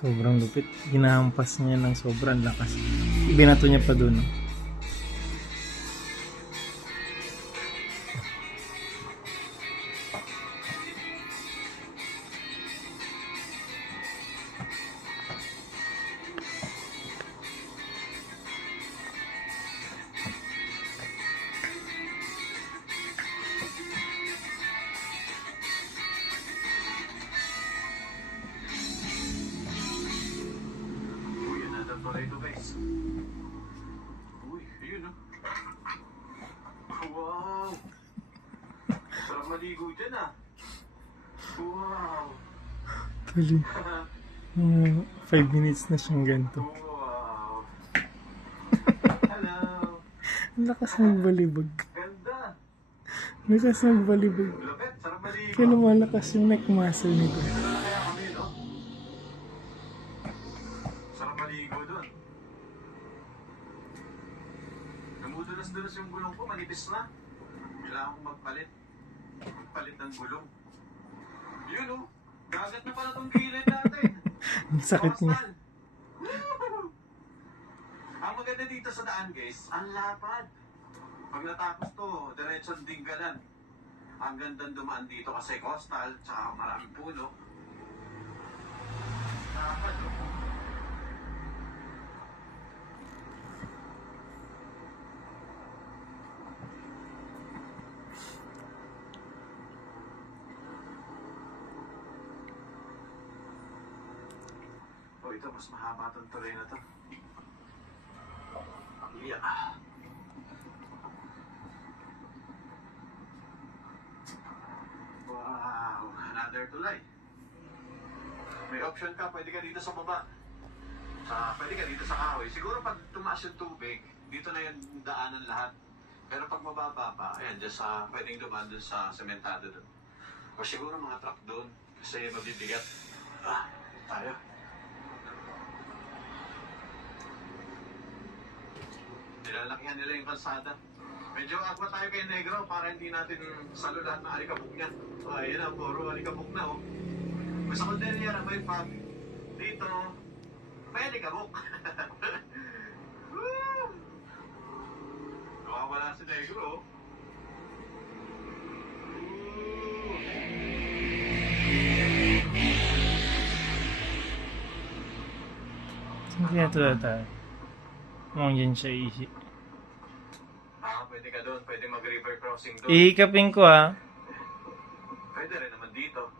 Sobrang lupit. Ginahampas niya ng sobrang lakas. Ibinato niya pa doon. Tornado guys. Uy, ayun oh. Wow! Sarap maligo dyan ah. Wow! Tuloy. 5 minutes na siyang ganito. Wow! Hello! Ang lakas magbalibag. Ganda! Lakas magbalibag. Lupit, sarap maligo. Kaya lumalakas yung neck muscle nito. Dito na kaya kami, no? Sarap maligo dun. Namudulas-dulas yung gulong ko, manipis na. Kailangan kong magpalit. Magpalit ng gulong. Yun oh, dagat na pala tong gilid natin. Ang sakit niya. Coastal. Woo! Ang maganda dito sa daan guys, ang lapad. Pag natapos to, diretsong Dinggalan. Ang gandang dumaan dito kasi coastal, tsaka maraming puno. Lapad oh. Oh, ito, mas mahaba itong tuloy na to. Yeah. Wow, another tulay. May option ka, pwede ka dito sa baba. Pwede ka dito sa kahoy. Siguro pag tumaas yung tubig, dito na yung daanan lahat. Pero pag mababa pa, ayan, just pwedeng dumaan dun sa sementado dun. O siguro mga truck dun, kasi mabibigat. Tayo. Nilalakihan nila yung kalsada. Medyo aqua tayo kay Negro para hindi natin salo lahat ng alikabok niya. So, ayun na, puro alikabok na, oh. Sa Cordillera may pag. Dito, may alikabok. Woo! Nakawala si Negro, oh. Saan kaya ito tayo? Mukhang yan siya ihi. Pwede ka doon. Pwede mag-river crossing doon. Ihikapin ko ha. Pwede rin naman dito.